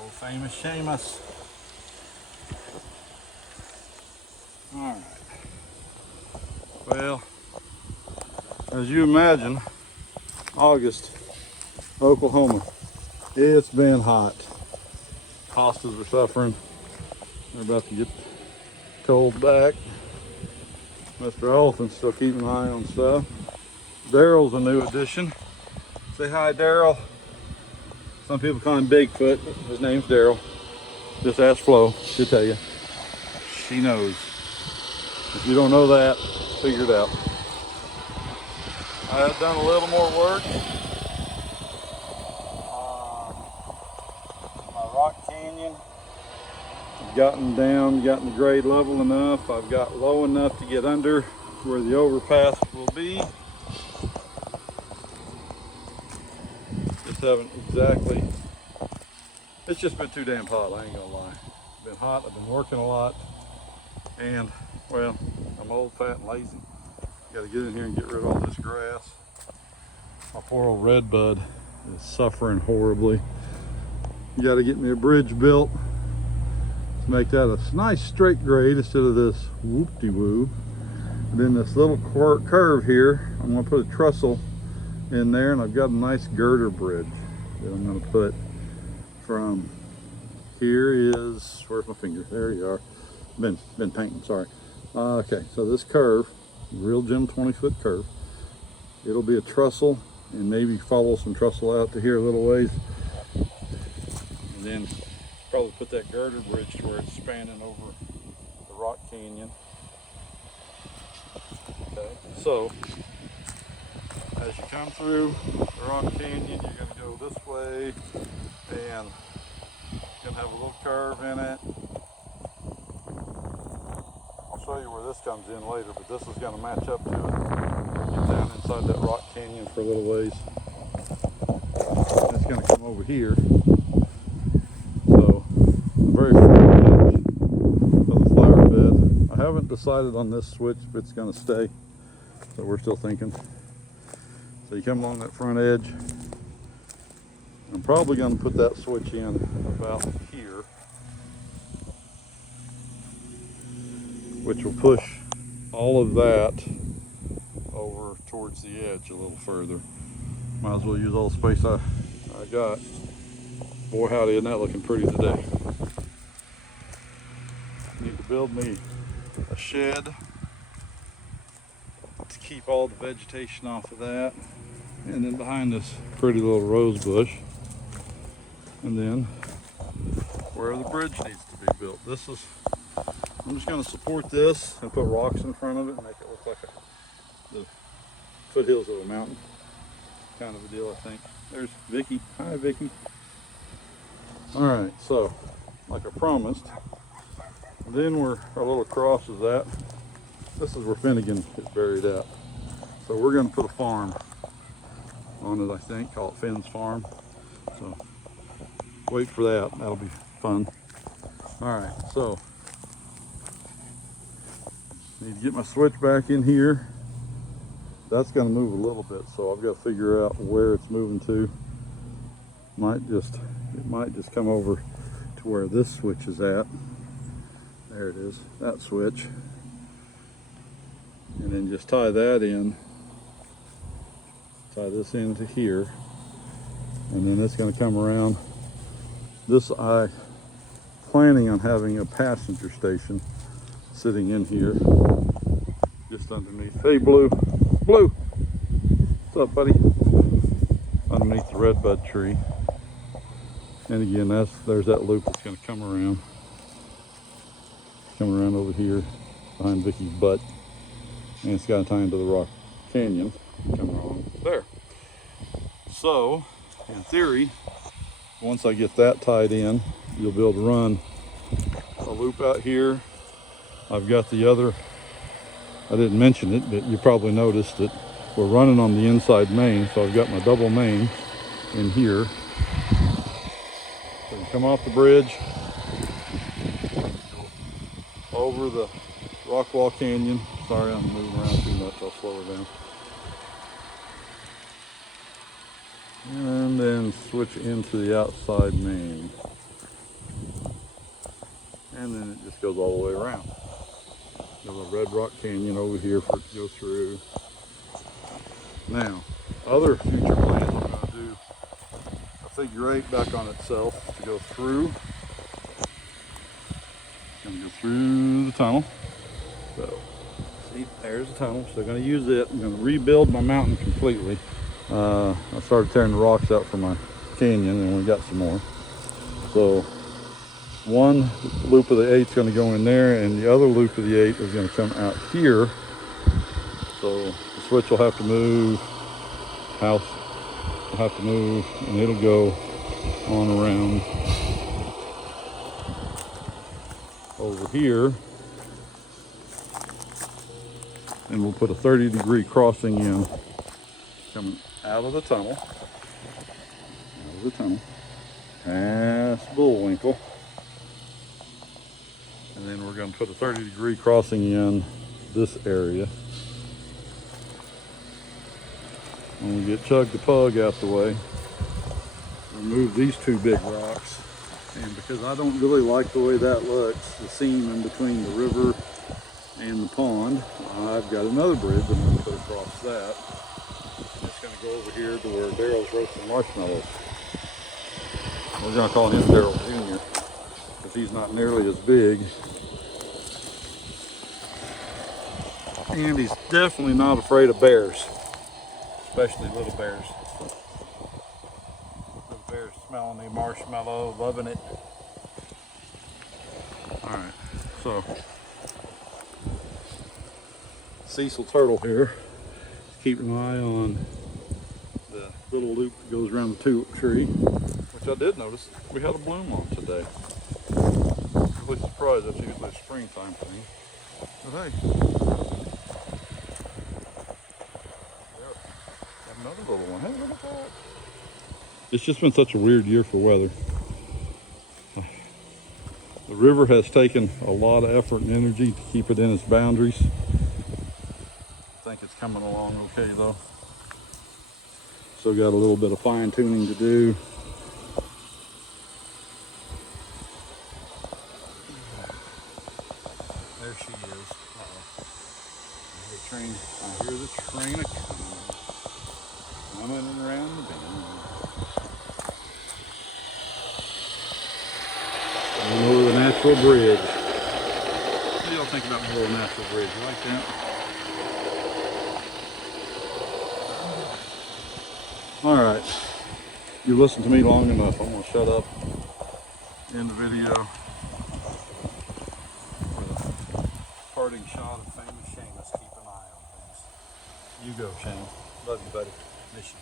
Old famous Seamus. Alright. Well, as you imagine, August, Oklahoma, it's been hot. Hostas are suffering. They're about to get cold back. Mr. Elephant's still keeping an eye on stuff. Daryl's a new addition. Say hi, Daryl. Some people call him Bigfoot. His name's Daryl. Just ask Flo. She'll tell you. She knows. If you don't know that, figure it out. I have done a little more work on my rock canyon. I've gotten the grade level enough. I've got low enough to get under where the overpass will be. Just haven't exactly. It's just been too damn hot, I ain't gonna lie. It's been hot, I've been working a lot, and well, I'm old, fat, and lazy. Gotta get in here and get rid of all this grass. My poor old redbud is suffering horribly. You gotta get me a bridge built to make that a nice straight grade instead of this whoop-de-woo. And then this little curve here, I'm gonna put a trestle in there, and I've got a nice girder bridge that I'm gonna put from here is, where's my finger? There you are. Been painting, sorry. Okay, so this curve, real Jim 20-foot curve, it'll be a trestle and maybe follow some trestle out to here a little ways. And then probably put that girder bridge to where it's spanning over the rock canyon. Okay, so as you come through the rock canyon, you're gonna go this way, and it's gonna have a little curve in it. I'll show you where this comes in later, but this is gonna match up to it. Get down inside that rock canyon for a little ways. And it's gonna come over here. So, the very front edge of the flower bed. I haven't decided on this switch if it's gonna stay, so we're still thinking. So you come along that front edge. I'm probably going to put that switch in about here, which will push all of that over towards the edge a little further. Might as well use all the space I got. Boy howdy, isn't that looking pretty today. Need to build me a shed to keep all the vegetation off of that. And then behind this pretty little rose bush. And then where the bridge needs to be built. I'm just going to support this and put rocks in front of it and make it look like the foothills of a mountain kind of a deal, I think. There's Vicky. Hi, Vicky. All right, so like I promised, then we're a little across is that. This is where Finnegan is buried at. So we're going to put a farm on it, I think, call it Finn's Farm. So wait for that, that'll be fun. All right, so need to get my switch back in here. That's going to move a little bit, so I've got to figure out where it's moving to. It might just come over to where this switch is at. There it is, that switch. And then just tie that in. Tie this into here. and then it's going to come around. This I planning on having a passenger station sitting in here, just underneath. Hey, Blue, Blue, what's up, buddy? Underneath the redbud tree. And again, there's that loop that's going to come around over here behind Vicky's butt, and it's got to tie into the Rock Canyon coming along there. So in theory, once I get that tied in, you'll be able to run a loop out here. I've got the other, I didn't mention it, but you probably noticed that we're running on the inside main, so I've got my double main in here. So you come off the bridge, over the Rockwall Canyon. Sorry, I'm moving around too much, I'll slow her down. And then switch into the outside main. And then it just goes all the way around. There's a Red Rock Canyon over here for it to go through. Now, other future plans, I'm going to do a figure 8 back on itself to go through. Going to go through the tunnel. So, see, there's the tunnel. So I'm going to use it. I'm going to rebuild my mountain completely. I started tearing the rocks out for my canyon, and we got some more. So one loop of the 8 is going to go in there, and the other loop of the 8 is going to come out here. So the switch will have to move, house will have to move, and it'll go on around over here. And we'll put a 30-degree crossing in, coming out of the tunnel, past Bullwinkle. And then we're going to put a 30-degree crossing in this area. When we get Chug the Pug out the way, remove these two big rocks. And because I don't really like the way that looks, the seam in between the river and the pond, I've got another bridge I'm going to put across that. It's going to go over here to where Daryl's roasting marshmallows. We're going to call him Daryl Jr. because he's not nearly as big. And he's definitely not afraid of bears, especially little bears. Little bears smelling the marshmallow, loving it. All right, so Cecil Turtle here, keeping an eye on the little loop that goes around the tulip tree, which I did notice we had a bloom on today. Really surprised, that's usually a springtime thing. But hey, another little one. Hey, look at that. It's just been such a weird year for weather. The river has taken a lot of effort and energy to keep it in its boundaries. I think it's coming along okay though. Still got a little bit of fine tuning to do. There she is. I hear the train coming around the bend. Over the natural bridge. What do y'all think about my little natural bridge? You like that? Alright. You listened to me long enough. I'm going to shut up. End the video. With a parting shot of famous Seamus. Keep an eye on things. You go, Shane. Love you, buddy. Miss you.